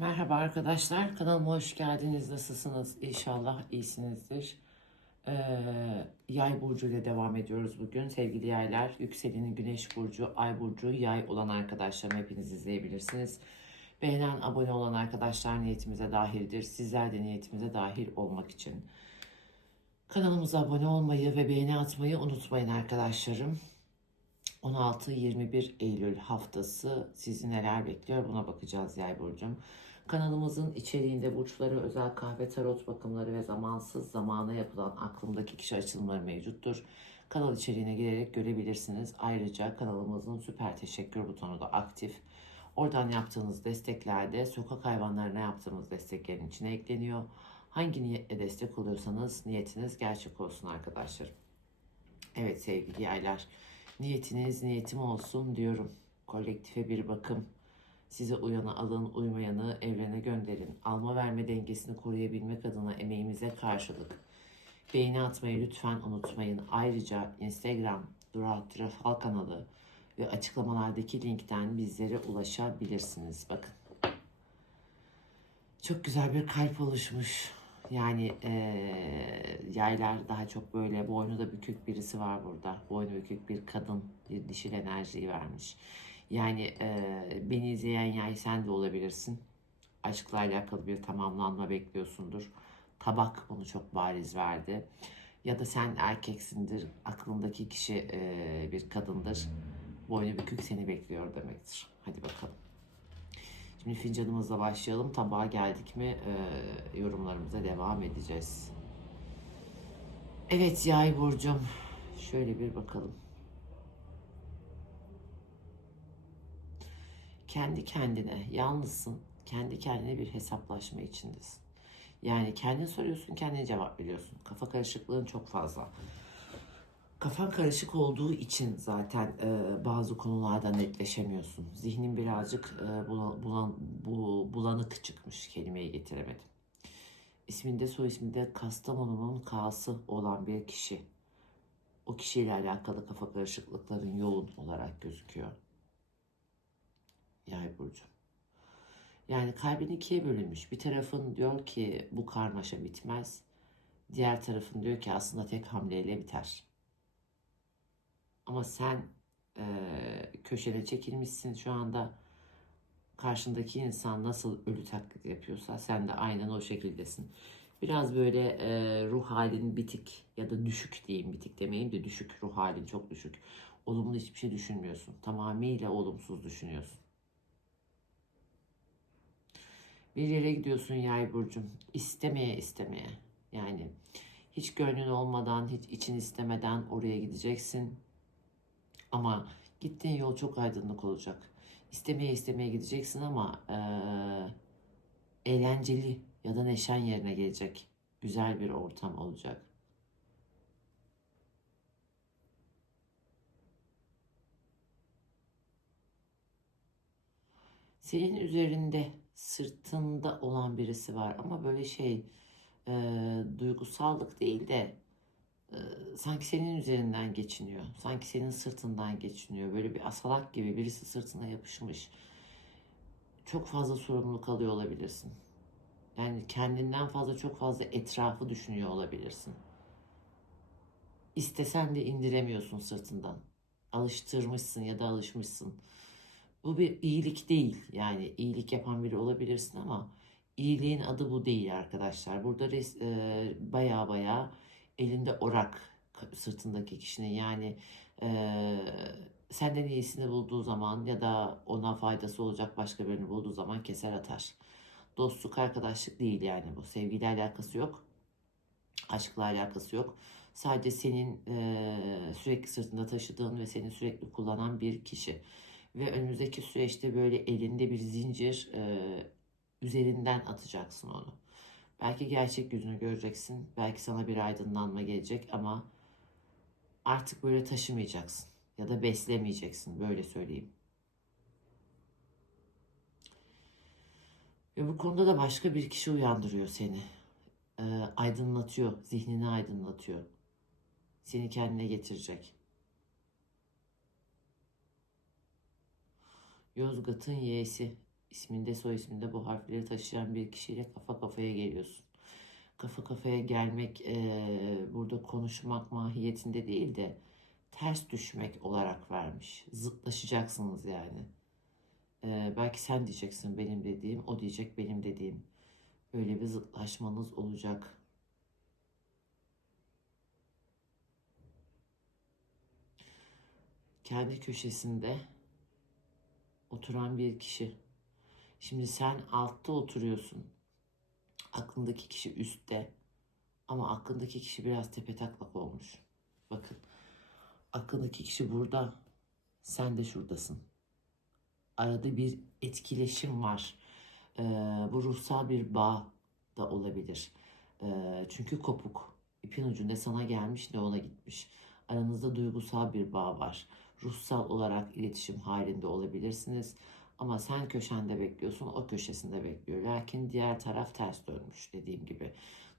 Merhaba arkadaşlar, kanalıma hoş geldiniz. Nasılsınız? İnşallah iyisinizdir. Ee, yay burcu ile devam ediyoruz bugün. Sevgili yaylar, yükseleni güneş burcu, ay burcu, yay olan arkadaşlarım hepiniz izleyebilirsiniz. Beğenen, abone olan arkadaşlar niyetimize dahildir. Sizler de niyetimize dahil olmak için. Kanalımıza abone olmayı ve beğeni atmayı unutmayın arkadaşlarım. 16-21 Eylül haftası sizi neler bekliyor buna bakacağız Yay Burcu'm. Kanalımızın içeriğinde burçları, özel kahve, tarot bakımları ve zamansız zamana yapılan aklımdaki kişi açılımları mevcuttur. Kanal içeriğine girerek görebilirsiniz. Ayrıca kanalımızın süper teşekkür butonu da aktif. Oradan yaptığınız desteklerde sokak hayvanlarına yaptığımız desteklerin içine ekleniyor. Hangi niyetle destek oluyorsanız niyetiniz gerçek olsun arkadaşlar. Evet sevgili yaylar. Niyetiniz niyetim olsun diyorum. Kolektife bir bakım. Size uyanı alın, uymayanı evrene gönderin. Alma verme dengesini koruyabilmek adına emeğimize karşılık. Beğeni atmayı lütfen unutmayın. Ayrıca Instagram, Durat Rafal kanalı ve açıklamalardaki linkten bizlere ulaşabilirsiniz. Bakın. Çok güzel bir kalp oluşmuş. Yani eee, yaylar daha çok böyle boynu da bükük birisi var burada. Boynu bükük bir kadın, bir dişil enerjiyi vermiş. Yani eee, beni izleyen yay sen de olabilirsin. Aşkla alakalı bir tamamlanma bekliyorsundur. Tabak bunu çok bariz verdi. Ya da sen erkeksindir, aklındaki kişi eee, bir kadındır. Boynu bükük seni bekliyor demektir. Hadi bakalım. Şimdi fincanımızla başlayalım. Tabağa geldik mi e, yorumlarımıza devam edeceğiz. Evet yay burcum. Şöyle bir bakalım. Kendi kendine yalnızsın. Kendi kendine bir hesaplaşma içindesin. Yani kendin soruyorsun, kendine cevap veriyorsun. Kafa karışıklığın çok fazla. Kafan karışık olduğu için zaten e, bazı konularda netleşemiyorsun. Zihnin birazcık e, bula- bulan, bu, bulanık çıkmış kelimeyi getiremedim. İsminde soy isminde Kastamonu'nun K'sı olan bir kişi. O kişiyle alakalı kafa karışıklıkların yoğun olarak gözüküyor. Yay burcu. Yani kalbin ikiye bölünmüş. Bir tarafın diyor ki bu karmaşa bitmez. Diğer tarafın diyor ki aslında tek hamleyle biter. Ama sen eee köşene çekilmişsin şu anda. Karşındaki insan nasıl ölü taklidi yapıyorsa sen de aynen o şekildesin. Biraz böyle eee, ruh halin bitik ya da düşük diyeyim bitik demeyeyim de düşük ruh halin çok düşük. Olumlu hiçbir şey düşünmüyorsun. Tamamıyla olumsuz düşünüyorsun. Bir yere gidiyorsun yay burcum. istemeye istemeye. Yani hiç gönlün olmadan, hiç için istemeden oraya gideceksin. Ama gittiğin yol çok aydınlık olacak. İstemeye istemeye gideceksin ama eee, eğlenceli ya da neşen yerine gelecek. Güzel bir ortam olacak. Senin üzerinde sırtında olan birisi var ama böyle şey eee, duygusallık değil de eee, sanki senin üzerinden geçiniyor. Sanki senin sırtından geçiniyor. Böyle bir asalak gibi birisi sırtına yapışmış. Çok fazla sorumluluk alıyor olabilirsin. Yani kendinden fazla çok fazla etrafı düşünüyor olabilirsin. İstesen de indiremiyorsun sırtından. Alıştırmışsın ya da alışmışsın. Bu bir iyilik değil. Yani iyilik yapan biri olabilirsin ama iyiliğin adı bu değil arkadaşlar. Burada res, e, baya baya elinde orak sırtındaki kişinin yani e, senden iyisini bulduğu zaman ya da ona faydası olacak başka birini bulduğu zaman keser atar. Dostluk, arkadaşlık değil yani bu. Sevgiyle alakası yok. Aşkla alakası yok. Sadece senin e, sürekli sırtında taşıdığın ve seni sürekli kullanan bir kişi. Ve önümüzdeki süreçte böyle elinde bir zincir e, üzerinden atacaksın onu. Belki gerçek yüzünü göreceksin. Belki sana bir aydınlanma gelecek ama artık böyle taşımayacaksın. Ya da beslemeyeceksin böyle söyleyeyim. Ve bu konuda da başka bir kişi uyandırıyor seni. E, aydınlatıyor, zihnini aydınlatıyor. Seni kendine getirecek. Yozgat'ın Y'si isminde soy isminde bu harfleri taşıyan bir kişiyle kafa kafaya geliyorsun. Kafa kafaya gelmek eee, burada konuşmak mahiyetinde değil de ters düşmek olarak vermiş. Zıtlaşacaksınız yani. Eee, belki sen diyeceksin benim dediğim, o diyecek benim dediğim. Öyle bir zıtlaşmanız olacak. Kendi köşesinde oturan bir kişi. Şimdi sen altta oturuyorsun. Aklındaki kişi üstte. Ama aklındaki kişi biraz tepetaklak olmuş. Bakın. Aklındaki kişi burada. Sen de şuradasın. Arada bir etkileşim var. Ee, bu ruhsal bir bağ da olabilir. Ee, çünkü kopuk. İpin ucunda sana gelmiş ne ona gitmiş. Aranızda duygusal bir bağ var. Ruhsal olarak iletişim halinde olabilirsiniz. Ama sen köşende bekliyorsun, o köşesinde bekliyor. Lakin diğer taraf ters dönmüş dediğim gibi.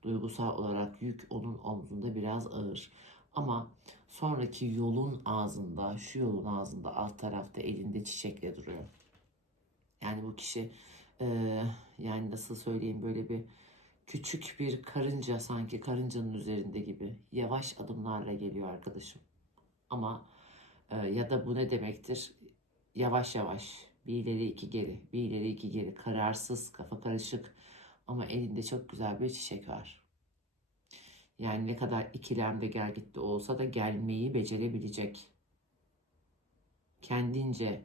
Duygusal olarak yük onun omzunda biraz ağır. Ama sonraki yolun ağzında, şu yolun ağzında alt tarafta elinde çiçekle duruyor. Yani bu kişi eee, yani nasıl söyleyeyim böyle bir küçük bir karınca sanki karıncanın üzerinde gibi yavaş adımlarla geliyor arkadaşım. Ama e, ya da bu ne demektir? Yavaş yavaş bir ileri iki geri, bir ileri iki geri, kararsız, kafa karışık ama elinde çok güzel bir çiçek var. Yani ne kadar ikilemde gel gitti olsa da gelmeyi becerebilecek. Kendince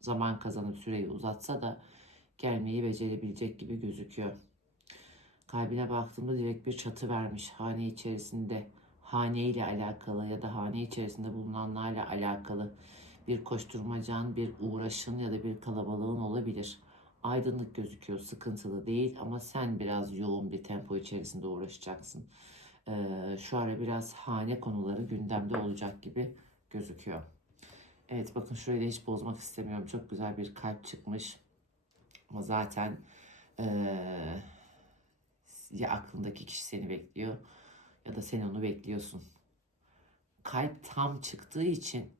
zaman kazanıp süreyi uzatsa da gelmeyi becerebilecek gibi gözüküyor. Kalbine baktığımda direkt bir çatı vermiş hane içerisinde. Hane ile alakalı ya da hane içerisinde bulunanlarla alakalı bir koşturmacan, bir uğraşın ya da bir kalabalığın olabilir. Aydınlık gözüküyor, sıkıntılı değil ama sen biraz yoğun bir tempo içerisinde uğraşacaksın. Ee, şu ara biraz hane konuları gündemde olacak gibi gözüküyor. Evet bakın şurayı da hiç bozmak istemiyorum. Çok güzel bir kalp çıkmış. Ama zaten ee, ya aklındaki kişi seni bekliyor ya da sen onu bekliyorsun. Kalp tam çıktığı için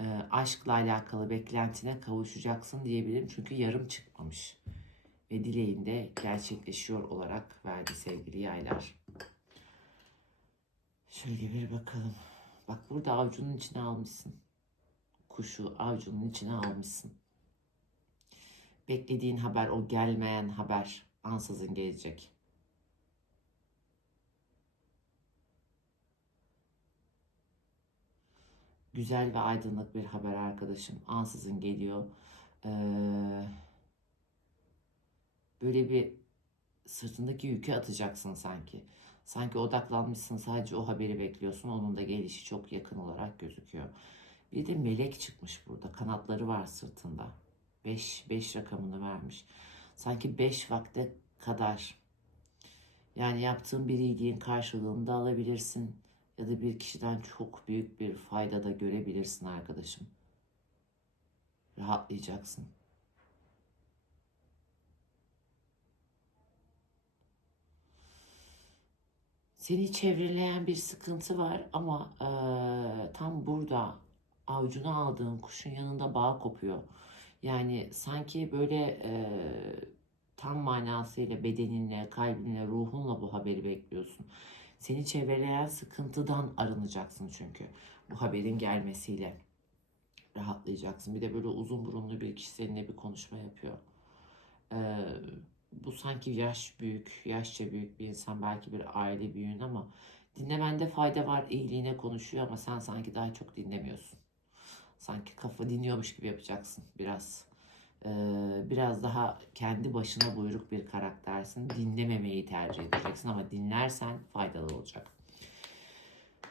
e, aşkla alakalı beklentine kavuşacaksın diyebilirim. Çünkü yarım çıkmamış. Ve dileğinde gerçekleşiyor olarak verdi sevgili yaylar. Şöyle bir bakalım. Bak burada avucunun içine almışsın. Kuşu avucunun içine almışsın. Beklediğin haber o gelmeyen haber ansızın gelecek. Güzel ve aydınlık bir haber arkadaşım. Ansızın geliyor. Ee, böyle bir sırtındaki yükü atacaksın sanki. Sanki odaklanmışsın sadece o haberi bekliyorsun. Onun da gelişi çok yakın olarak gözüküyor. Bir de melek çıkmış burada. Kanatları var sırtında. 5 5 rakamını vermiş. Sanki 5 vakte kadar yani yaptığın bir iyiliğin karşılığını da alabilirsin ya da bir kişiden çok büyük bir fayda da görebilirsin arkadaşım. Rahatlayacaksın. Seni çevreleyen bir sıkıntı var ama eee, tam burada avucuna aldığın kuşun yanında bağ kopuyor. Yani sanki böyle eee, tam manasıyla bedeninle, kalbinle, ruhunla bu haberi bekliyorsun. Seni çevreleyen sıkıntıdan arınacaksın çünkü bu haberin gelmesiyle rahatlayacaksın. Bir de böyle uzun burunlu bir kişi seninle bir konuşma yapıyor. Ee, bu sanki yaş büyük, yaşça büyük bir insan belki bir aile büyüğün ama dinlemende fayda var. iyiliğine konuşuyor ama sen sanki daha çok dinlemiyorsun. Sanki kafa dinliyormuş gibi yapacaksın biraz. Biraz daha kendi başına buyruk bir karaktersin. Dinlememeyi tercih edeceksin ama dinlersen faydalı olacak.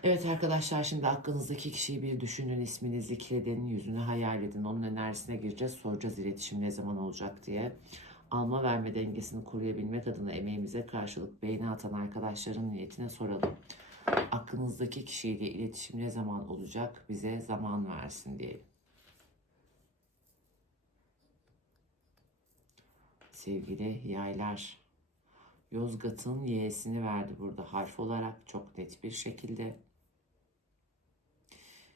Evet arkadaşlar şimdi aklınızdaki kişiyi bir düşünün, ismini zikredin, yüzünü hayal edin, onun enerjisine gireceğiz, soracağız iletişim ne zaman olacak diye. Alma verme dengesini koruyabilmek adına emeğimize karşılık beğeni atan arkadaşların niyetine soralım. Aklınızdaki kişiyle iletişim ne zaman olacak bize zaman versin diyelim. Sevgili yaylar, Yozgat'ın Y'sini verdi burada harf olarak çok net bir şekilde.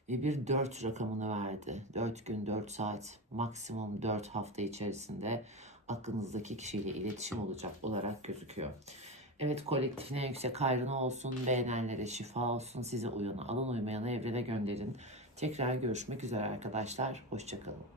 ve bir 4 rakamını verdi. 4 gün, 4 saat, maksimum 4 hafta içerisinde aklınızdaki kişiyle iletişim olacak olarak gözüküyor. Evet kolektifine yüksek hayrına olsun, beğenenlere şifa olsun, size uyanı alın uymayanı evrene gönderin. Tekrar görüşmek üzere arkadaşlar, hoşçakalın.